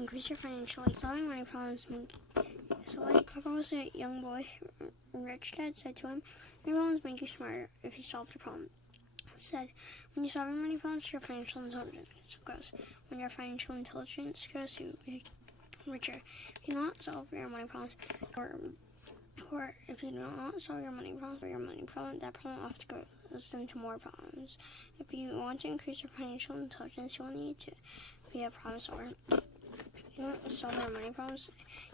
increase your financial aid. Solving money problems make. So like Papa was a young boy. Rich Dad said to him, money problems make you smarter if you solved a problem. Said, when you solve your money problems, your financial intelligence grows. When your financial intelligence grows, you become richer. If you do not solve your money problems, or if you do not solve your money problem, that problem often grows into more problems. If you want to increase your financial intelligence, you will need to be a problem solver. If you don't solve your money problems,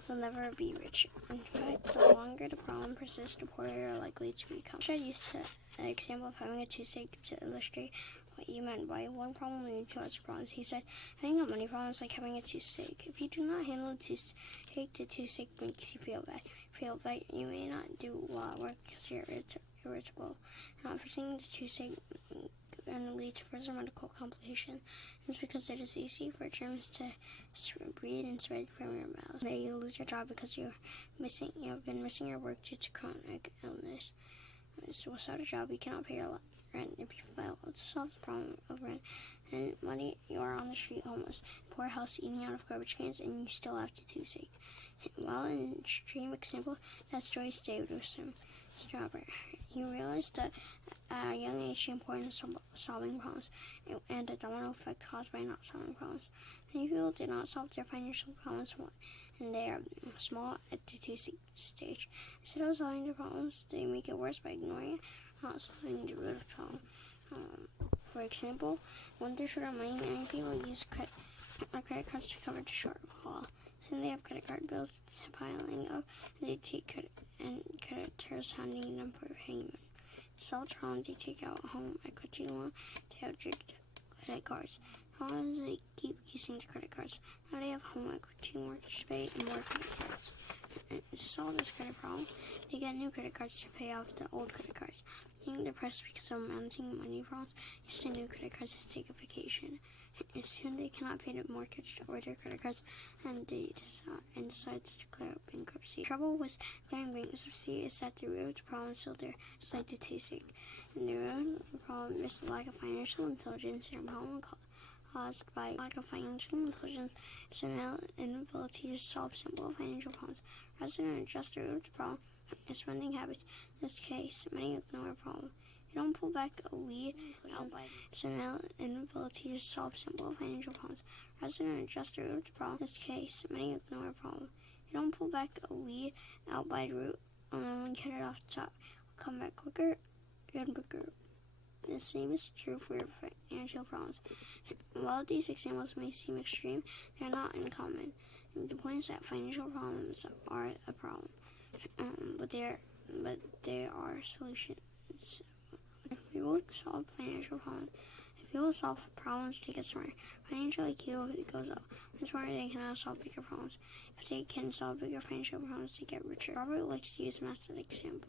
you'll never be rich. In fact, the longer the problem persists, the poorer you're likely to become. I used an example of having a toothache to illustrate what you meant by one problem leading to other problems. He said, having a money problem is like having a toothache. If you do not handle the toothache makes you feel bad. You may not do well at work because you're irritable. Not fixing the toothache and lead to further medical complications. It's because it is easy for germs to breed and spread from your mouth. Then you lose your job because you have been missing your work due to chronic illness. So without a job, you cannot pay your rent. If you fail to solve the problem of rent and money, you are on the street homeless, poor house, eating out of garbage cans, and you still have the toothache. While an extreme example, that story stayed with him. Strawberry. He realized that at a young age the importance of solving problems and the domino effect caused by not solving problems. Many people did not solve their financial problems and they are small at the toothache stage. Instead of solving the problems, they make it worse by ignoring it, not solving the root of the problem. For example, when they're short of money, many people use credit cards to cover the shortfall. Soon they have credit card bills piling up, and they take creditors handing them for payment. To solve the problem, they take out a home equity loan to outdo credit cards. How long they keep using the credit cards? Now they have home equity, mortgage to pay, and more credit cards. And to solve this credit problem, they get new credit cards to pay off the old credit cards. Being depressed because of managing money problems, use the new credit cards to take a vacation. And soon they cannot pay the mortgage or their credit cards, and they decide to declare bankruptcy. The trouble with declaring bankruptcy is that the root of the problem is still there, just like the toothache. And the root of the problem is the lack of financial intelligence, and a problem caused by lack of financial intelligence is an inability to solve simple financial problems. Rather than address the root of the problem, is spending habits. In this case, many ignore a problem. You don't pull back a weed out by it's an inability to solve simple financial problems. Rather than address the root of the problem, in this case, many ignore a problem. You don't pull back a weed out by the root, and then get it off the top. It'll come back quicker and bigger. The same is true for your financial problems. While these examples may seem extreme, they are not uncommon. The point is that financial problems are a problem, but they are solutions. If people solve financial problems, if people solve problems, they get smarter. Financial IQ goes up. When smarter, they can now solve bigger problems. If they can solve bigger financial problems, they get richer. Robert likes to use math as an example.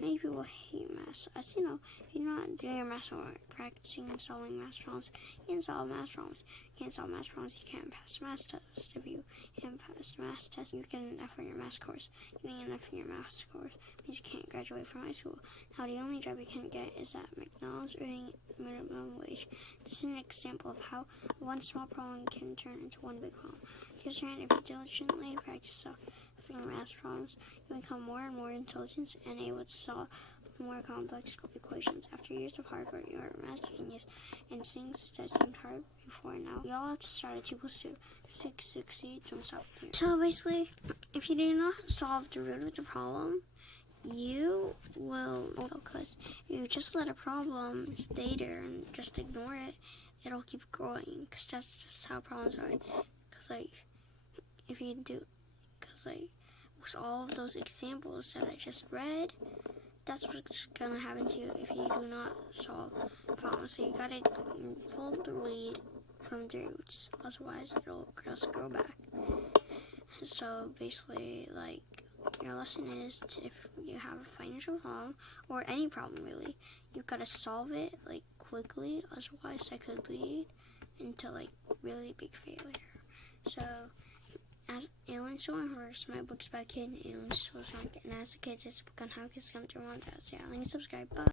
Many people hate math. As you know, if you're not doing your math homework, practicing solving math problems, you can solve math problems. You can't solve math problems, you can't pass the math test. If you can't pass the math test, you get an F on your math course. Getting an F in your math course means you can't graduate from high school. Now, the only job you can get is at McDonald's earning minimum wage. This is an example of how one small problem can turn into one big problem. Just if you diligently practice solving math problems, you become more and more intelligent and able to solve more complex equations. After years of hard work, you are a math genius, and things that seemed hard before now, we all have to start at 2 + 2 to succeed to solve it. So basically, if you do not solve the root of the problem, you will, because if you just let a problem stay there and just ignore it, it'll keep growing, because that's just how problems are. Because if you do, with all of those examples that I just read, that's what's gonna happen to you if you do not solve problems. So you gotta pull the weed from the roots, otherwise it'll just grow back. So basically, your lesson is if you have a financial problem, or any problem really, you've gotta solve it quickly, otherwise that could lead into really big failure. So as aliens so unhurst, my book's about kid aliens, and as a kid, it's a book on how kids come to their mom and dad. So yeah, like and subscribe. Bye.